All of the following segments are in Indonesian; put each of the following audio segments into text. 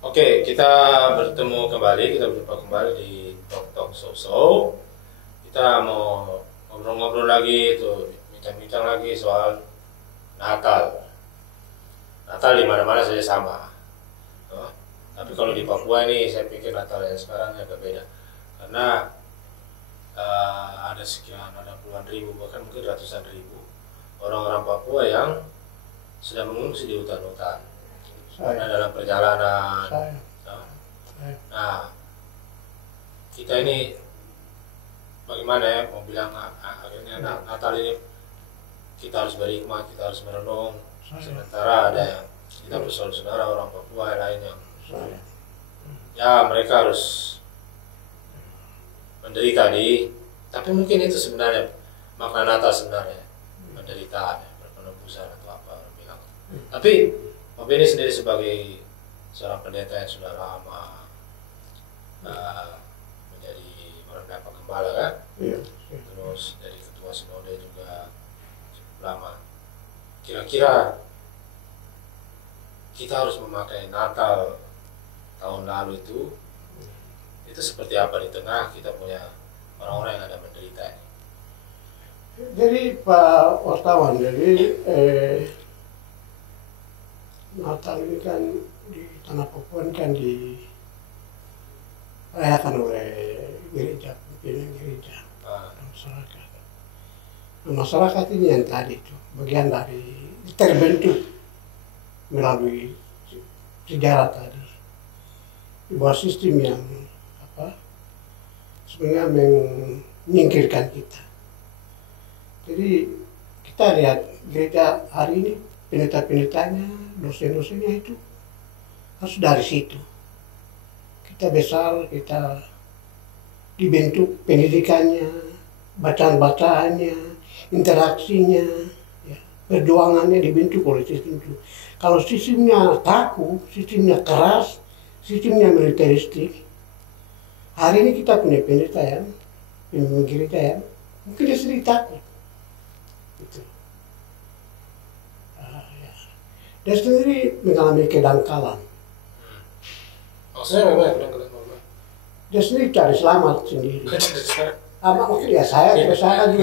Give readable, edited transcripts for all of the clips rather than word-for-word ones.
Oke, kita bertemu kembali, kita berjumpa kembali di Talk Talk Show Show. Kita mau ngobrol-ngobrol lagi, tuh bincang-bincang lagi soal Natal. Natal di mana-mana saja sama. Oh, tapi kalau di Papua ini, saya pikir Natal yang sekarang agak beda, karena ada puluhan ribu, bahkan mungkin ratusan ribu orang-orang Papua yang sedang mengungsi di hutan-hutan. Karena dalam perjalanan. Nah, kita ini bagaimana ya mau bilang akhirnya Natal ini kita harus berhikmat, kita harus merenung. Sementara ada yang kita bersaudara orang Papua yang lain yang ya mereka harus menderita tapi mungkin itu sebenarnya makna Natal sebenarnya, penderitaan, penebusan atau apa orang bilang. Tapi Bapak ini sendiri sebagai seorang pendeta yang sudah lama menjadi orang dapat gembala kan? Iya. Terus dari ketua sinode juga cukup lama. Kira-kira kita harus memakai Natal tahun lalu itu seperti apa di tengah kita punya orang-orang yang ada menderita ini? Jadi Pak wartawan, Natal ini kan di tanah Papua kan dirayakan oleh gereja, pimpinan gereja dan masyarakat. Nah, masyarakat ini yang tadi itu bagian dari terbentuk melalui sejarah tadi di bawah sistem yang sebenarnya menyingkirkan kita. Jadi kita lihat gereja hari ini, pendeta-pendetanya, dosen-dosennya itu harus dari situ. Kita besar, kita dibentuk pendidikannya, bacaan-bacaannya, interaksinya, ya, perjuangannya dibentuk oleh sistem itu. Kalau sistemnya kaku, sistemnya keras, sistemnya militeristik, hari ini kita punya pendeta yang, pemimpin gereja yang, mungkin dia sendiri takut. Gitu. Dia sendiri mengalami kedangkalan. Maksudnya memang kedangkalan. Dia sendiri cari selamat sendiri. Mungkin ya saya juga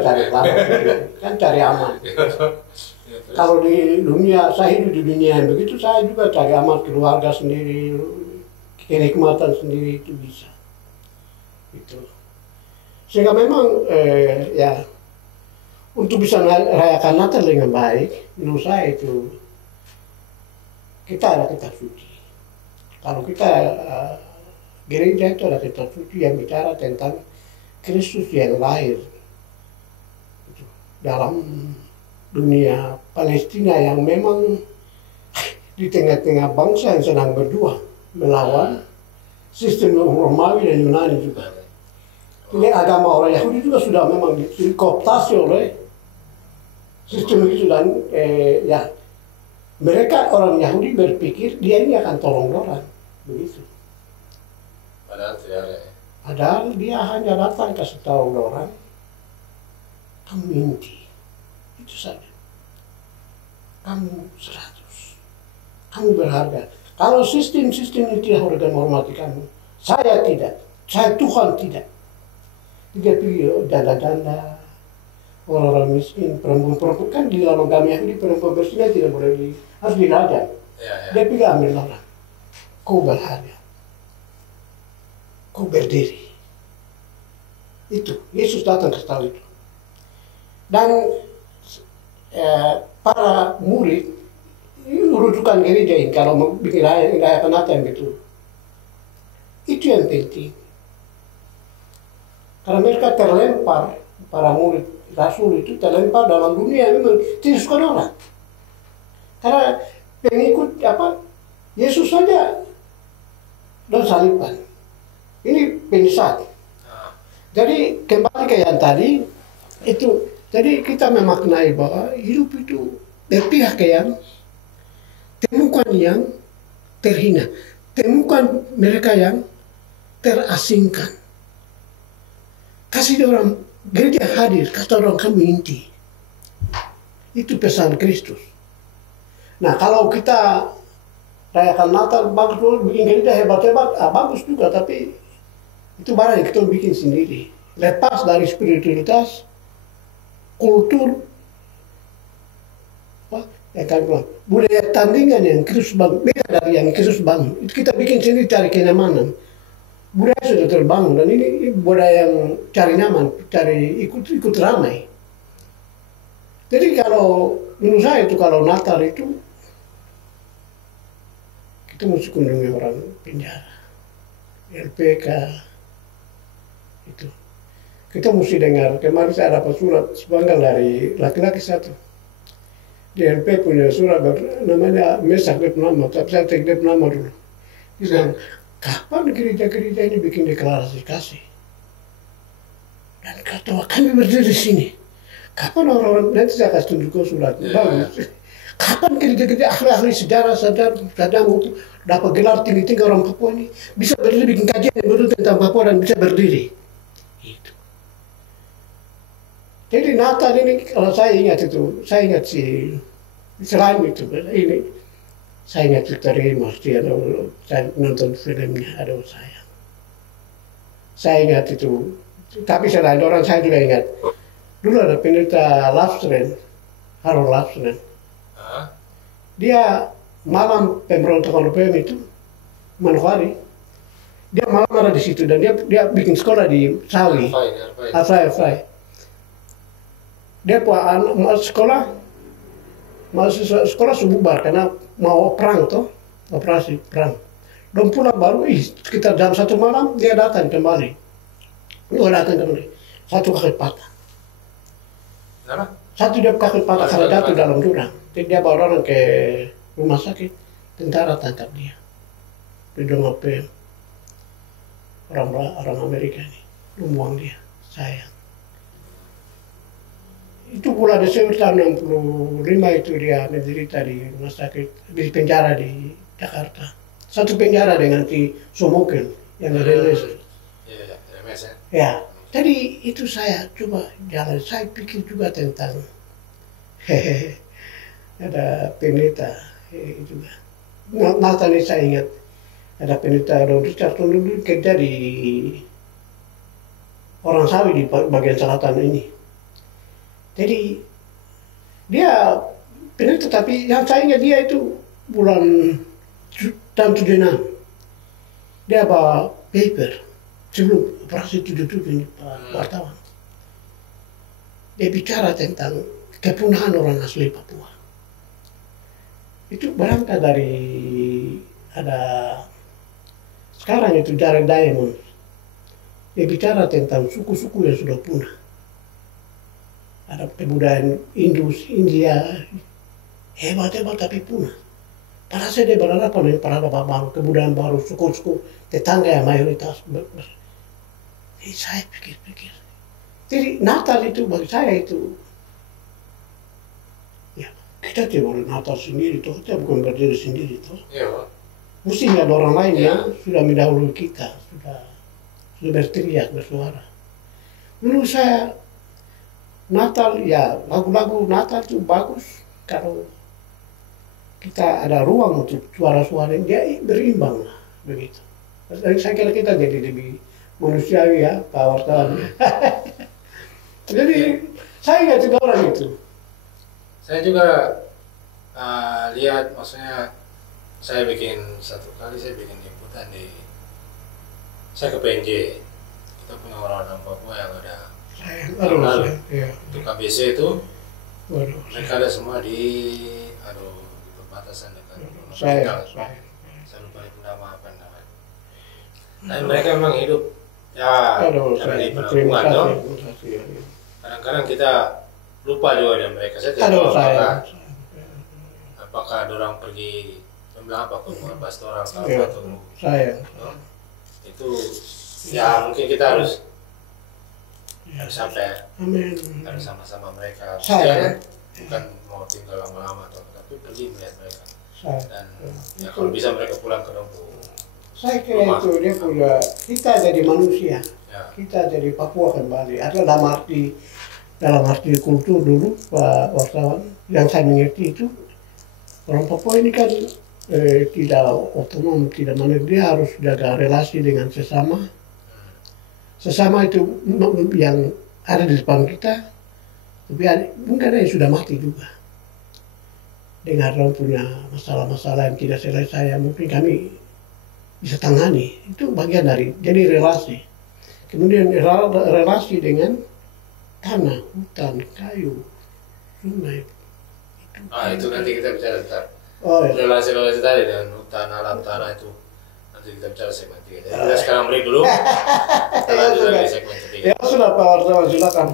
cari selamat sendiri. Kan cari aman. Kalau di dunia, saya hidup di dunia yang begitu, saya juga cari aman, keluarga sendiri, kenikmatan sendiri itu bisa. Itu. Sehingga memang ya untuk bisa merayakan Natal dengan baik, menurut saya itu kita ada kitab suci. Kalau kita gereja itu ada kitab suci yang bicara tentang Kristus yang lahir dalam dunia Palestina yang memang di tengah-tengah bangsa yang sedang berjuang melawan sistem Romawi dan Yunani juga. Ini agama orang Yahudi juga sudah memang dikooptasi oleh sistem itu dan ya mereka orang Yahudi berpikir dia ini akan tolong orang, begitu. Padahal tidak ada. Padahal dia hanya datang kasih tahu orang, kamu inti, itu saja. Kamu 100, kamu berharga. Kalau sistem-sistem ini tidak harga menghormati kamu, saya tidak, saya Tuhan tidak. Dia pilih janda-janda, orang-orang miskin, perempuan-perempuan kan di dalam agama Yahudi perempuan bersihnya tidak boleh harus dirajam. Ya. Dia pilih ambil orang. Kau berharga. Kau berdiri. Itu Yesus datang ke tahu itu. Dan para murid ini rujukan gereja ini kalau mau bikin rayakan Natal gitu. Itu yang penting. Karena mereka terlempar, para murid Rasul itu terlempar dalam dunia yang memang tidak suka orang. Karena pengikut Yesus saja dan saliban. Ini penyesat. Jadi kembali ke yang tadi itu, jadi kita memaknai bahwa hidup itu berpihak ke yang temukan yang terhina, temukan mereka yang terasingkan. Kasih orang gereja hadir, kata orang kami inti. Itu pesan Kristus. Nah kalau kita rayakan Natal bagus dulu, bikin gereja hebat-hebat, bagus juga, tapi itu barang yang kita bikin sendiri. Lepas dari spiritualitas, kultur, ya kan bilang, budaya tandingan yang Kristus bangun, beda dari yang Kristus bangun. Itu kita bikin sendiri cari kenyamanan. Budaya sudah terbangun dan ini budaya yang cari nyaman, cari ikut ramai. Jadi kalau menurut saya itu kalau Natal itu kita mesti kunjungi orang penjara, LPK itu. Kita mesti dengar, kemarin saya dapat surat sepenggal dari laki-laki satu. Di LP punya surat namanya Mesak dia nama, tapi saya cek dia nama dulu. Dia bilang, kapan gereja-gereja ini bikin deklarasi kasih? Dan kata kami berdiri di sini. Kapan orang-orang, nanti saya kasih tunjuk ke surat, bagus. Kapan gereja-gereja ahli-ahli sejarah sadar itu dapat gelar tinggi-tinggi orang Papua ini bisa berdiri bikin kajian yang baru tentang Papua dan bisa berdiri. Itu. Jadi Natal ini kalau saya ingat itu, saya ingat selain itu ini saya ingat Victoria Martian, saya nonton filmnya ada saya. Saya ingat itu, tapi selain orang saya juga ingat. Dulu ada pendeta Lafstren, Harold Lafstren. Dia malam pemberontakan UPM itu, Manokwari, dia malam ada di situ dan dia bikin sekolah di Sawi, Afrai. Dia sekolah sebubar karena mau perang toh, operasi perang. Dan pulang baru, sekitar jam 1 malam dia datang kembali. Satu kaki patah. Kenapa? Satu dia kaki patah karena jatuh dalam jurang. Jadi dia bawa orang ke rumah sakit, tentara tangkap dia. Dia ngapain? Orang Amerika ini, membuang dia, sayang. Itu bulan Desember tahun 65 itu dia menderita di rumah sakit, di penjara di Jakarta. Satu penjara dengan si Somokel yang remes. Remes ya. Ya, jadi itu saya coba jalan, saya pikir juga tentang ada pendeta juga. Natal ini saya ingat ada pendeta Don Richard dulu kerja di orang Sawi di bagian selatan ini. Jadi dia pendeta, tapi yang saya ingat dia itu bulan tahun 76 dia bawa paper sebelum operasi 77 ini wartawan. Dia bicara tentang kepunahan orang asli Papua. Itu berangkat dari ada sekarang itu Jared Diamond. Dia bicara tentang suku-suku yang sudah punah. Ada kebudayaan Indus, India, hebat-hebat tapi punah. Padahal saya dia berhadapan dengan peradaban baru, kebudayaan baru, suku-suku tetangga yang mayoritas. Jadi saya pikir-pikir. Jadi Natal itu bagi saya itu, ya kita tidak boleh Natal sendiri toh, kita bukan berdiri sendiri toh. Iya. Mesti ada orang lain yang sudah mendahului kita, sudah berteriak, bersuara. Menurut saya Natal ya lagu-lagu Natal itu bagus kalau kita ada ruang untuk suara-suara yang dia berimbang lah begitu. Dan saya kira kita jadi lebih manusiawi ya Pak wartawan. Jadi saya ingat juga orang itu. Saya juga lihat, maksudnya saya bikin satu kali saya bikin liputan saya ke PNJ. Kita punya orang-orang Papua yang ada untuk KBC itu, mereka ada semua di perbatasan dekat saya lupa itu nama apa namanya. Nah mereka memang hidup ya karena di penampungan toh. Kadang-kadang kita lupa juga dengan mereka. Saya tidak tahu apakah orang pergi membilang apa ke pastoral atau itu ya mungkin kita harus sampai harus sama-sama mereka. Bukan mau tinggal lama-lama tapi pergi melihat mereka. Dan ya kalau bisa mereka pulang ke kampung. Saya kira itu dia punya, kita jadi manusia, kita jadi Papua kembali. Ada dalam arti kultur dulu Pak wartawan yang saya mengerti itu orang Papua ini kan tidak otonom, tidak mandiri, dia harus jaga relasi dengan sesama. Sesama itu yang ada di depan kita, tapi mungkin ada yang sudah mati juga. Dengar orang punya masalah-masalah yang tidak selesai, mungkin kami bisa tangani. Itu bagian dari, jadi relasi. Kemudian relasi dengan tanah, hutan, kayu, sungai. Itu nanti kita bicara tentang Oh, ya. relasi-relasi tadi dengan hutan, alam, tanah itu. Nanti kita bicara segmen 3. Jadi kita sekarang break dulu. Kita lanjut lagi segmen ketiga. Ya sudah Pak Wartawan, silakan.